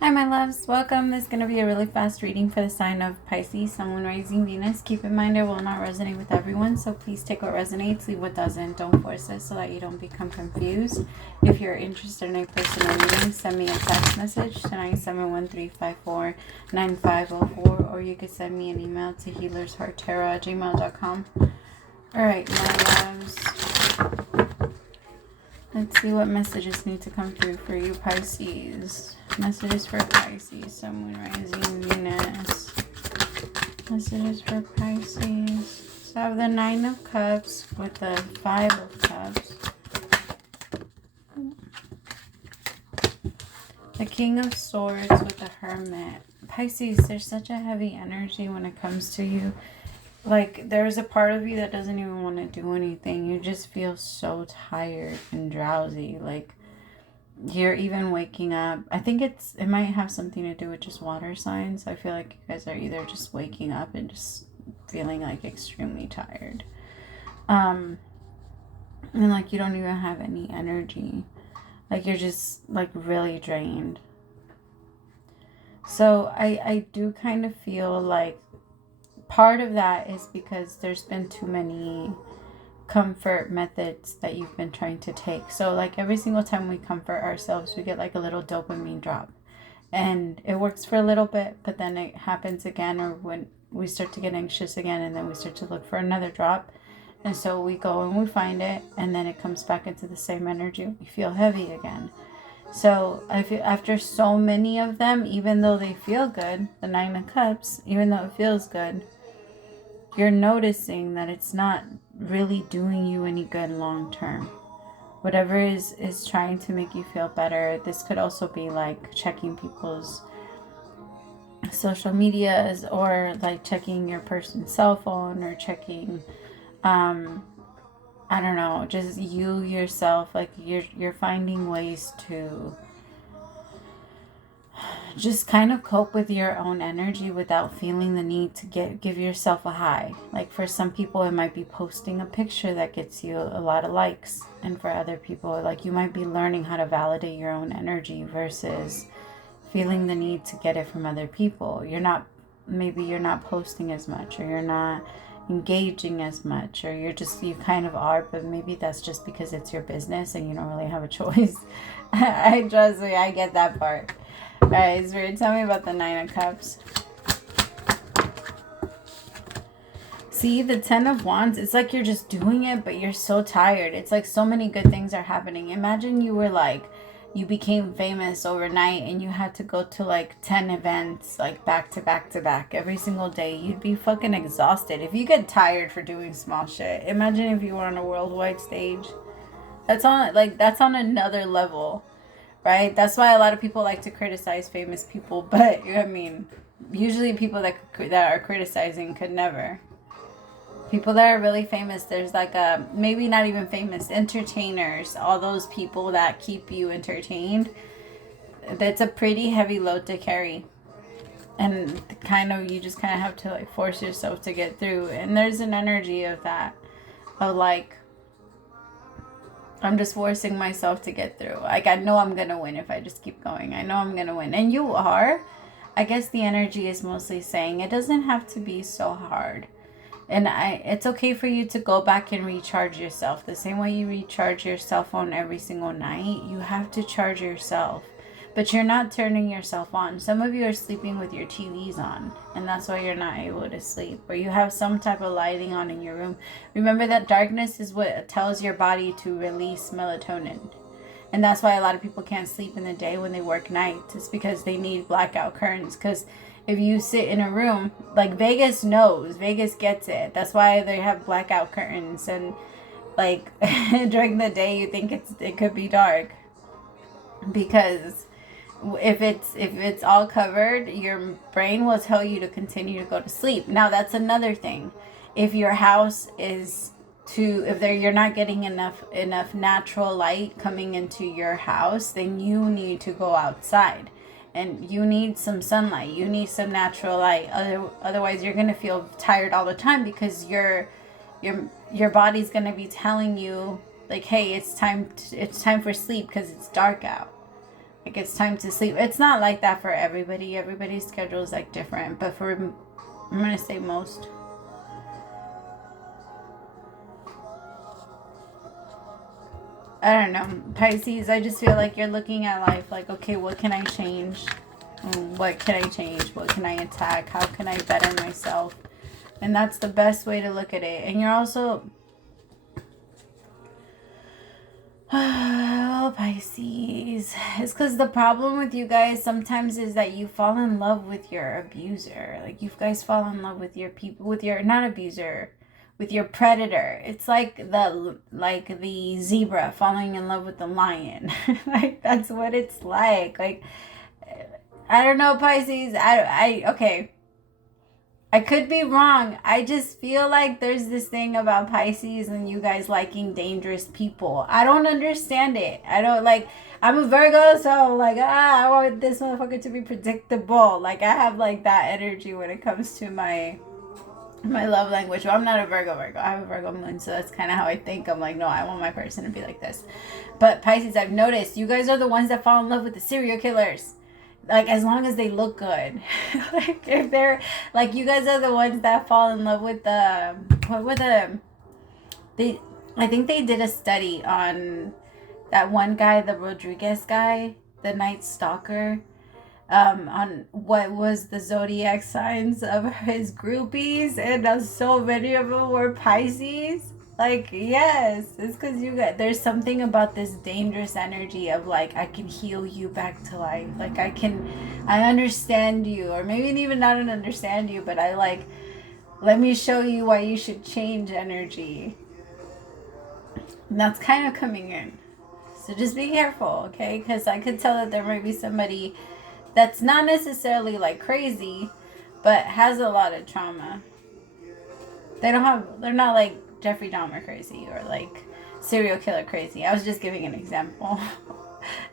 Hi, my loves. Welcome. This is going to be a really fast reading for the sign of Pisces, Sun, Moon, Rising, Venus. Keep in mind it will not resonate with everyone, so please take what resonates, leave what doesn't. Don't force it so that you don't become confused. If you're interested in a personal reading, send me a text message to 971-354-9504, or you could send me an email to HealersHeartTarot@gmail.com. Alright, my loves. Let's see what messages need to come through for you, Pisces. Messages for Pisces, Sun, Moon, Rising, Venus. Messages for Pisces. So I have the Nine of Cups with the Five of Cups. The King of Swords with the Hermit. Pisces, there's such a heavy energy when it comes to you. Like, there's a part of you that doesn't even want to do anything. You just feel so tired and drowsy. Like, you're even waking up. I think it might have something to do with just water signs. I feel like you guys are either just waking up and just feeling like extremely tired. And like you don't even have any energy. Like you're just like really drained. So I do kind of feel like part of that is because there's been too many comfort methods that you've been trying to take. So like every single time we comfort ourselves, we get like a little dopamine drop, and it works for a little bit, but then it happens again, or when we start to get anxious again, and then we start to look for another drop, and so we go and we find it, and then it comes back into the same energy. We feel heavy again. So I feel after so many of them, even though they feel good, the Nine of Cups, even though it feels good, you're noticing that it's not really doing you any good long term. Whatever is trying to make you feel better. This could also be like checking people's social medias, or like checking your person's cell phone, or checking I don't know, just you yourself. Like you're finding ways to just kind of cope with your own energy without feeling the need to give yourself a high. Like for some people it might be posting a picture that gets you a lot of likes, and for other people like you might be learning how to validate your own energy versus feeling the need to get it from other people. Maybe you're not posting as much, or you're not engaging as much, or you kind of are, but maybe that's just because it's your business and you don't really have a choice. I trust me, I get that part. Alright, Spirit, tell me about the Nine of Cups. See, the Ten of Wands, it's like you're just doing it, but you're so tired. It's like so many good things are happening. Imagine you were like, you became famous overnight and you had to go to like 10 events, like back to back to back every single day. You'd be fucking exhausted. If you get tired for doing small shit, imagine if you were on a worldwide stage. That's on another level. Right? That's why a lot of people like to criticize famous people, but I mean, usually people that are criticizing could never. People that are really famous, there's like maybe not even famous, entertainers, all those people that keep you entertained. That's a pretty heavy load to carry. And you just kind of have to like force yourself to get through. And there's an energy of that, of like, I'm just forcing myself to get through. Like, I know I'm going to win if I just keep going. I know I'm going to win. And you are. I guess the energy is mostly saying it doesn't have to be so hard. And it's okay for you to go back and recharge yourself. The same way you recharge your cell phone every single night, you have to charge yourself. But you're not turning yourself on. Some of you are sleeping with your TVs on, and that's why you're not able to sleep. Or you have some type of lighting on in your room. Remember that darkness is what tells your body to release melatonin. And that's why a lot of people can't sleep in the day when they work nights. It's because they need blackout curtains. Because if you sit in a room, like Vegas knows, Vegas gets it. That's why they have blackout curtains. And like during the day you think it could be dark. Because if it's all covered, your brain will tell you to continue to go to sleep. Now that's another thing. If your house is you're not getting enough natural light coming into your house, then you need to go outside, and you need some sunlight. You need some natural light. Otherwise you're going to feel tired all the time, because your body's going to be telling you like, hey, it's time for sleep because it's dark out. Like it's time to sleep. It's not like that for everybody. Everybody's schedule is like different. But for, I'm going to say most. I don't know. Pisces, I just feel like you're looking at life like, okay, what can I change? What can I change? What can I attack? How can I better myself? And that's the best way to look at it. And you're also... Oh, Pisces. It's because the problem with you guys sometimes is that you fall in love with your abuser. Like you guys fall in love with your people, with your, not abuser, with your predator. It's like the zebra falling in love with the lion. Like that's what it's like. Like I don't know, Pisces. Okay. I could be wrong. I just feel like there's this thing about Pisces and you guys liking dangerous people. I don't understand it. I don't like, I'm a Virgo, so like, I want this motherfucker to be predictable. Like I have like that energy when it comes to my love language. Well, I'm not a Virgo. I have a Virgo moon, so that's kind of how I think. I'm like, no, I want my person to be like this. But Pisces, I've noticed you guys are the ones that fall in love with the serial killers. Like as long as they look good. Like if they're like, you guys are the ones that fall in love with the, what were they, I think they did a study on that one guy, the Rodriguez guy, the Night Stalker, on what was the zodiac signs of his groupies, and so many of them were Pisces. Like, yes, it's because you got, there's something about this dangerous energy of like, I can heal you back to life. Like I understand you, or maybe even not understand you, but I like, let me show you why you should change energy. And that's kind of coming in. So just be careful, okay? Because I could tell that there might be somebody that's not necessarily like crazy, but has a lot of trauma. They're not like Jeffrey Dahmer crazy or like serial killer crazy. I was just giving an example.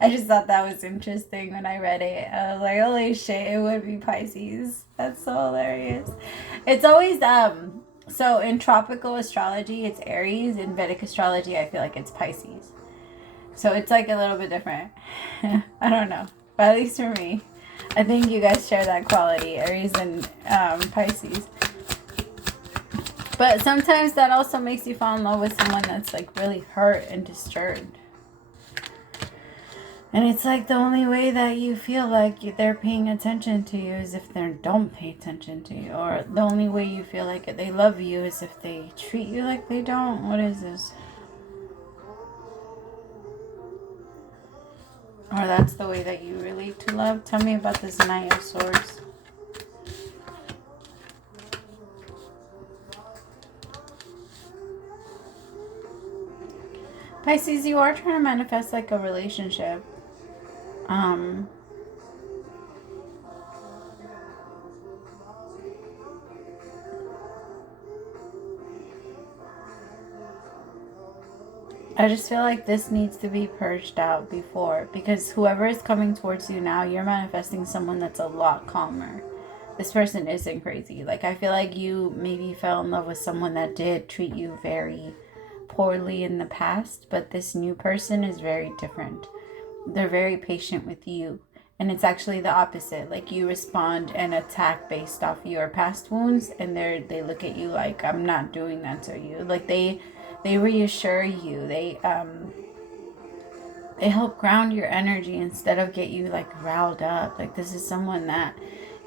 I just thought that was interesting when I read it. I was like, holy shit, it would be Pisces. That's so hilarious. It's always, so in tropical astrology, it's Aries. In Vedic astrology, I feel like it's Pisces. So it's like a little bit different. I don't know. But at least for me, I think you guys share that quality, Aries and Pisces. But sometimes that also makes you fall in love with someone that's like really hurt and disturbed. And it's like the only way that you feel like they're paying attention to you is if they don't pay attention to you. Or the only way you feel like they love you is if they treat you like they don't. What is this? Or that's the way that you relate to love. Tell me about this Knight of Swords. Pisces, you are trying to manifest like a relationship. I just feel like this needs to be purged out before, because whoever is coming towards you now, you're manifesting someone that's a lot calmer. This person isn't crazy. Like, I feel like you maybe fell in love with someone that did treat you very poorly in the past, but this new person is very different. They're very patient with you. And it's actually the opposite. Like, you respond and attack based off your past wounds, and they look at you like, I'm not doing that to you. Like, they reassure you. They help ground your energy instead of get you like riled up. Like, this is someone that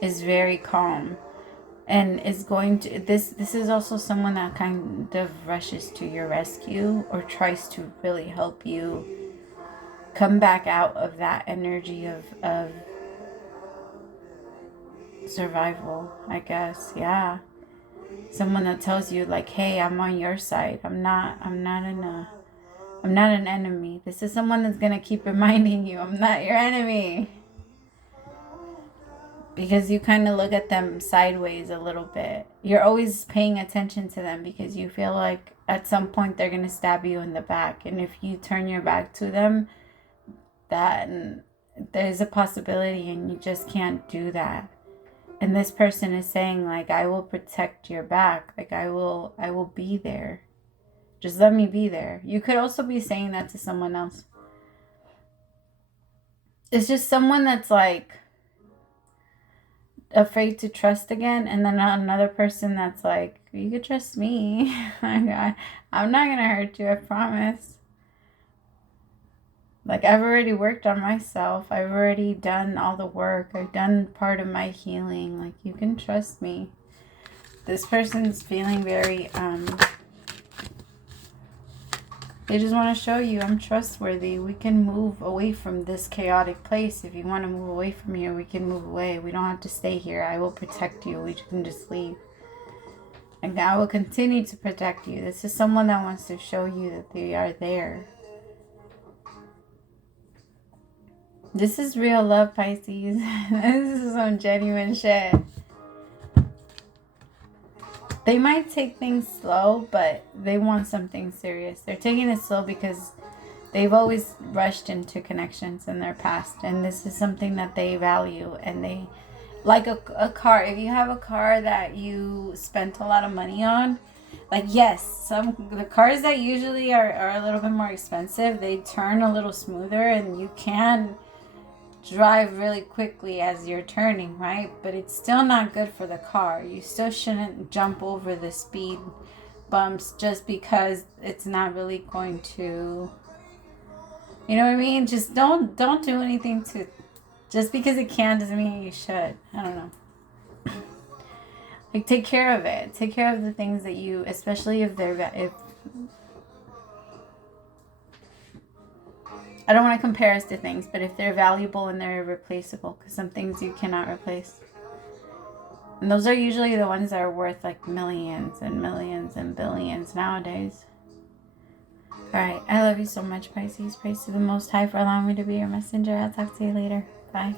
is very calm and is going to, this is also someone that kind of rushes to your rescue or tries to really help you come back out of that energy of survival, I guess. Yeah. Someone that tells you like, hey, I'm on your side. I'm not an enemy. This is someone that's going to keep reminding you, I'm not your enemy. Because you kind of look at them sideways a little bit. You're always paying attention to them because you feel like at some point they're going to stab you in the back. And if you turn your back to them, that there's a possibility and you just can't do that. And this person is saying like, I will protect your back. Like I will be there. Just let me be there. You could also be saying that to someone else. It's just someone that's like afraid to trust again, and then another person that's like, you could trust me. I'm not gonna hurt you, I promise. Like, I've already worked on myself. I've already done all the work. I've done part of my healing. Like, you can trust me. This person's feeling very, they just want to show you I'm trustworthy. We can move away from this chaotic place. If you want to move away from here, we can move away. We don't have to stay here. I will protect you. We can just leave. And I will continue to protect you. This is someone that wants to show you that they are there. This is real love, Pisces. This is some genuine shit. They might take things slow, but they want something serious. They're taking it slow because they've always rushed into connections in their past. And this is something that they value. And they, like a car. If you have a car that you spent a lot of money on, like, yes, the cars that usually are a little bit more expensive, they turn a little smoother and you can drive really quickly as you're turning, right? But it's still not good for the car. You still shouldn't jump over the speed bumps just because it's not really going to, you know what I mean? Just don't do anything to, just because it can doesn't mean you should. I don't know. Like, take care of it. Take care of the things that you, especially if I don't want to compare us to things, but if they're valuable and they're irreplaceable, because some things you cannot replace. And those are usually the ones that are worth like millions and millions and billions nowadays. Alright, I love you so much, Pisces. Praise to the Most High for allowing me to be your messenger. I'll talk to you later. Bye.